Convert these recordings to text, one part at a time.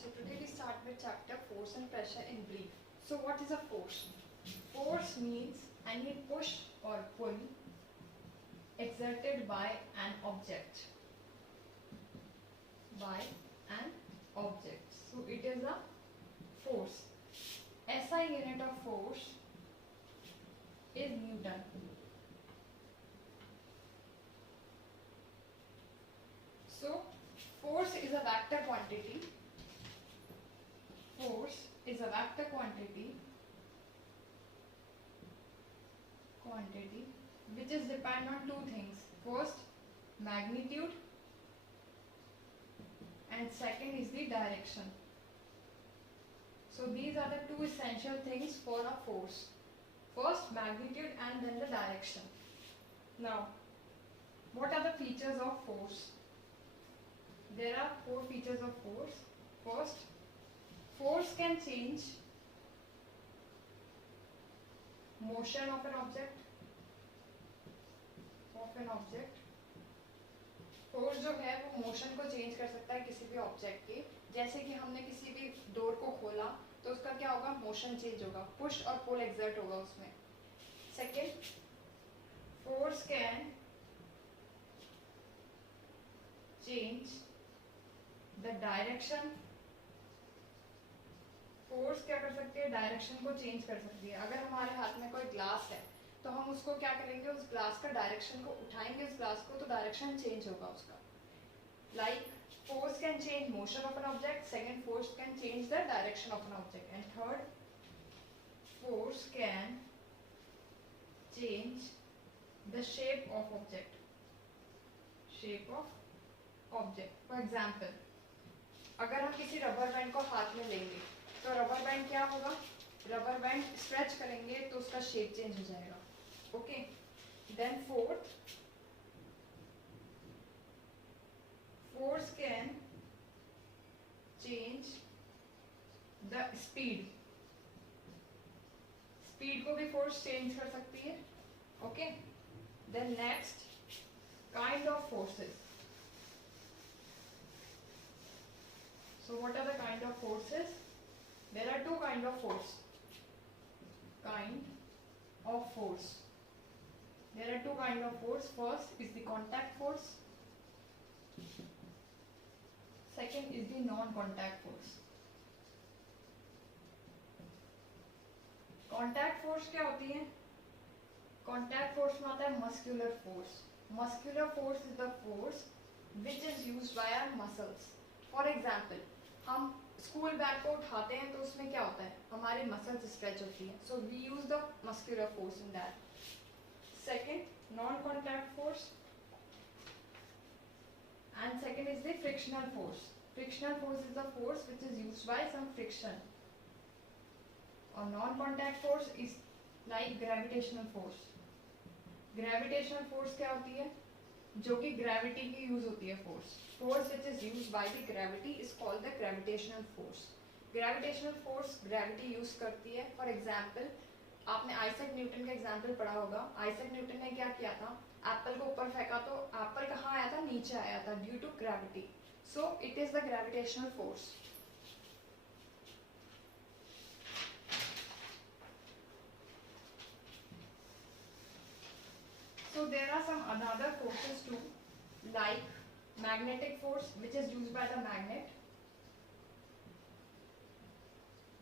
So today we start with chapter force and pressure in brief. So what is a force? Force means any push or pull exerted by an object. By an object. So it is a force. SI unit of force is Newton. So force is a vector quantity. Force is a vector quantity which is depend on two things. First, magnitude, and second is the direction. So these are the two essential things for a force. First, magnitude, and then the direction. Now, what are the features of force? There are four features of force. First, force can change motion of an object. Force जो है वो मोशन को चेंज कर सकता है किसी भी ऑब्जेक्ट के. जैसे कि हमने किसी भी डोर को खोला तो उसका क्या होगा, मोशन चेंज होगा, पुश और पुल एक्सर्ट होगा उसमें. Second, force can change the direction. Force क्या कर सकती है, डायरेक्शन को चेंज कर सकती है. अगर हमारे हाथ में कोई ग्लास है तो हम उसको क्या करेंगे, उस ग्लास का डायरेक्शन को उठाएंगे उस ग्लास को, तो डायरेक्शन चेंज होगा उसका. Like force can change motion of an object. Second, force can change the direction of an object. And third, force can change the shape of object. For example, अगर हम किसी रबर बैंड को हाथ में लेंगे तो रबर बैंड क्या होगा, रबर बैंड स्ट्रेच करेंगे तो उसका शेप चेंज हो जाएगा. Okay. Then fourth, force can change the speed. Speed को भी फोर्स चेंज कर सकती है. Okay. Then next, kind of forces. So what are the kind of forces? There are two kind of force. There are two kind of force. First is the contact force. Second is the non-contact force. Contact force क्या होती है? Contact force में आता है muscular force. Muscular force is the force which is used by our muscles. For example, हम school bag को उठाते हैं तो उसमें क्या होता है, हमारे मसल्स स्ट्रेच होती है. So we use the muscular force in that. Second, non contact force. And second is the frictional force. Frictional force is the force which is used by some friction. और non contact force is like gravitational force. Gravitational force क्या होती है, जो कि ग्रेविटी की यूज होती है. Force which is use by the gravity is called the gravitational force. Gravitational force gravity use करती है. फॉर एग्जाम्पल, आपने आइजैक न्यूटन का एग्जाम्पल पढ़ा होगा. आइजैक न्यूटन ने क्या किया था, एप्पल को ऊपर फेंका तो एप्पल कहाँ आया था, नीचे आया था, due to gravity. So it is the gravitational force. So there are some other forces too, like magnetic force, which is used by the magnet.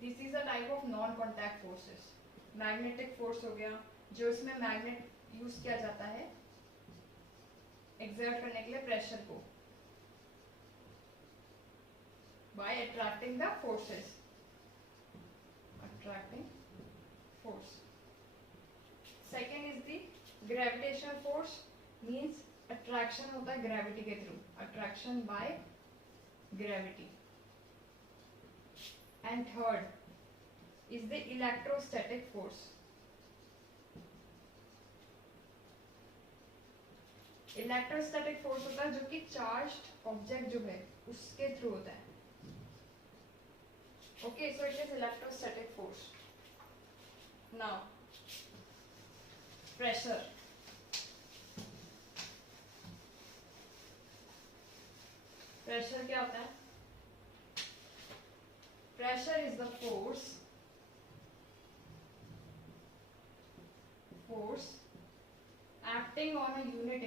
This is a type of non-contact forces. Magnetic force हो गया, जो इसमें magnet use किया जाता है एक्सर्ट करने के लिए प्रेशर को, by attracting the forces. Attracting force. Second is the gravitational force. Means attraction होता है ग्रेविटी के through, attraction by gravity. And third is the electrostatic force. Electrostatic force होता है जो कि चार्ज्ड ऑब्जेक्ट जो है उसके थ्रू होता है. ओके, सो it is electrostatic force. Now pressure. Pressure क्या होता है, pressure is the force acting on a unit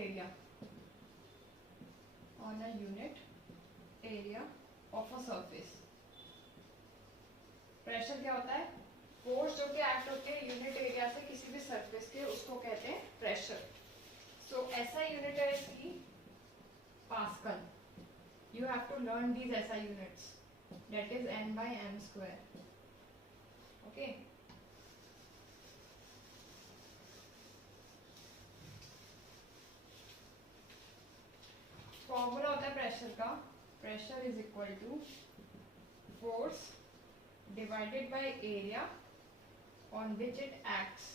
area of a surface. Pressure क्या होता है? फोर्स जो कि एक्ट होती है यूनिट एरिया से किसी भी सरफेस के, उसको कहते हैं प्रेशर. सो SI यूनिट है इसकी pascal. You have to learn these SI units. That is N/m². Okay. Formula होता है प्रेशर का. Pressure is equal to force divided by area on which it acts.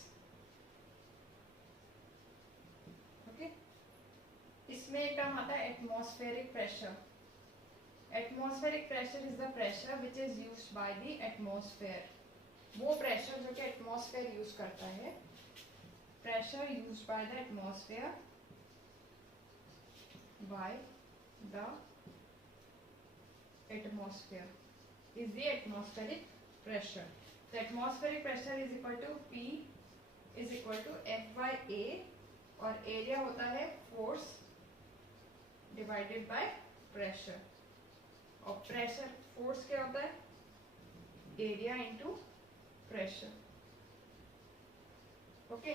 Okay. इसमें एक टर्म आता है atmospheric pressure. Atmospheric pressure is the pressure which is used by the atmosphere. वो pressure जो कि एटमॉस्फेयर यूज करता है. Pressure used by the atmosphere by the atmosphere is the atmospheric pressure. The atmospheric pressure is equal to P is equal to F/A और एरिया होता है force divided by pressure. और pressure force क्या होता है? Area into pressure. Okay.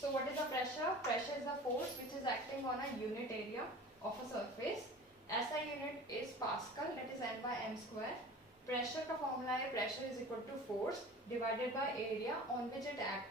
So what is the pressure? Pressure is the force which is acting on a unit area of a surface. SI unit is Pascal, that is N/m². Pressure का formula है pressure is equal to force divided by area on which it acts.